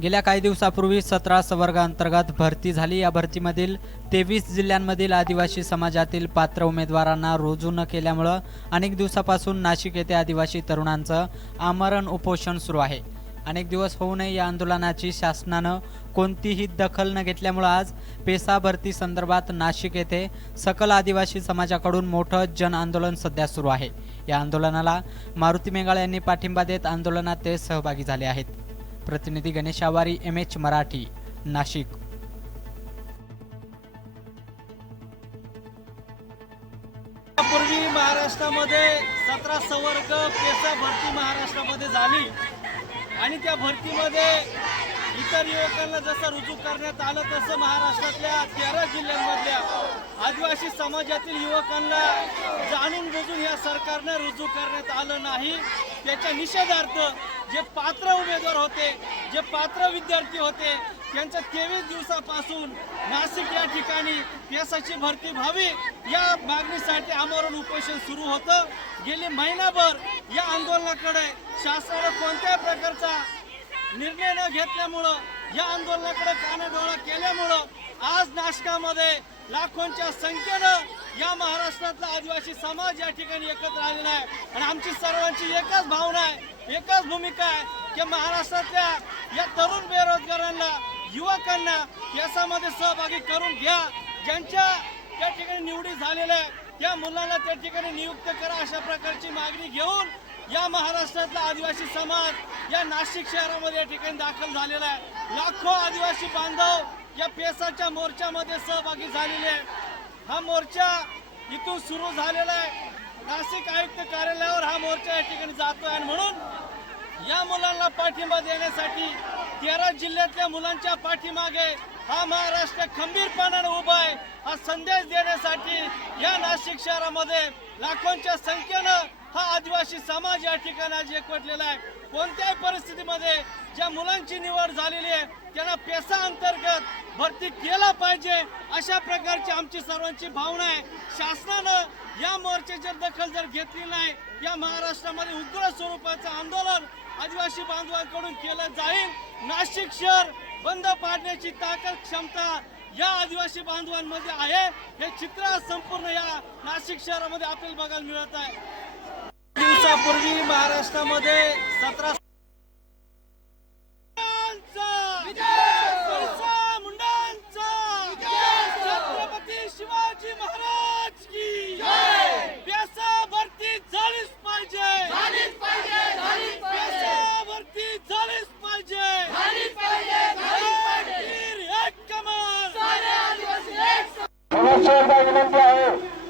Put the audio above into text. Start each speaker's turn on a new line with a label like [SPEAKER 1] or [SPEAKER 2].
[SPEAKER 1] गेल्या काही दिवसापूर्वी सतरा संवर्ग अंतर्गत भरती झाली. या भरतीमधील तेवीस जिल्ह्यांमधील आदिवासी समाजातील पात्र उमेदवारांना रुजू न केल्यामुळं अनेक दिवसापासून नाशिक येथे आदिवासी तरुणांचं आमरण उपोषण सुरू आहे. अनेक दिवस होऊ नये या आंदोलनाची शासनानं कोणतीही दखल न घेतल्यामुळं आज पेसा भरती संदर्भात नाशिक येथे सकल आदिवासी समाजाकडून मोठं जन आंदोलन सध्या सुरू आहे. या आंदोलनाला मारुती मेघाळ यांनी पाठिंबा देत आंदोलनात ते सहभागी झाले आहेत. प्रतिनिधी गणेश आवारी एम एच मराठी नाशिक.
[SPEAKER 2] पूर्वी महाराष्ट्रामध्ये सतरा संवर्ग पेसा भरती महाराष्ट्रामध्ये झाली. आणि त्या भरतीमध्ये इतर युवकांना जसं रुजू करण्यात आलं तसं महाराष्ट्रातल्या तेरा जिल्ह्यांमधल्या आदिवासी समाजातील युवकांना या सरकारनं रुजू करण्यात आलं नाही. त्याच्या निषेधार्थ जे पात्र उमेदवार होते जे पात्र विद्यार्थी होते त्यांच्या तेवीस दिवसापासून नाशिक या ठिकाणी पेसाची भरती व्हावी या मागणीसाठी आमरण उपोषण सुरू होतं. गेली महिनाभर या आंदोलनाकडे शासनानं कोणत्याही प्रकारचा निर्णय न घेतल्यामुळं या आंदोलनाकडे कानाडोळा केल्यामुळं आज नाशकामध्ये लाखोंच्या संख्येनं या महाराष्ट्रातला आदिवासी समाज या ठिकाणी एकत्र आलेला आहे. आणि आमची सर्वांची एकच भावना आहे एकच भूमिका आहे की महाराष्ट्रातल्या या तरुण बेरोजगारांना युवकांना याच्यामध्ये सहभागी करून घ्या. ज्यांच्या त्या ठिकाणी निवडी झालेल्या आहे त्या मुलांना त्या ठिकाणी नियुक्त करा अशा प्रकारची मागणी घेऊन या महाराष्ट्रातला आदिवासी समाज या नाशिक शहरामध्ये या ठिकाणी दाखल झालेला आहे. लाखो आदिवासी बांधव या पेसाच्या मोर्चामध्ये सहभागी झालेले आहे हा मोर्चा इथून सुरू झालेला आहे. नाशिक आयुक्त कार्यालयावर हा मोर्चा या ठिकाणी जातो आहे म्हणून या मुलांना पाठिंबा देण्यासाठी तेरा जिल्ह्यातल्या मुलांच्या पाठीमागे हा महाराष्ट्र खंबीरपणाने उभा आहे. हा संदेश देण्यासाठी या नाशिक शहरामध्ये लाखोंच्या संख्येनं हा आदिवासी समाज या ठिकाणी आज एकवटलेला आहे. कोणत्याही परिस्थितीमध्ये ज्या मुलांची निवड झालेली आहे त्यांना पेसा अंतर्गत भरती केला पाहिजे अशा प्रकारची आमची सर्वांची भावना आहे. शासनानं या मोर्चाची दखल जर घेतली नाही या महाराष्ट्रामध्ये उग्र स्वरूपाचं आंदोलन आदिवासी बांधवांकडून केलं जाईल. नाशिक शहर बंद पाडण्याची ताकद क्षमता या आदिवासी बांधवांमध्ये आहे. हे चित्र संपूर्ण या नाशिक शहरामध्ये आपल्याला बघायला मिळत आहे. दिवसापूर्वी महाराष्ट्रामध्ये सतरा
[SPEAKER 3] विनंती आहे.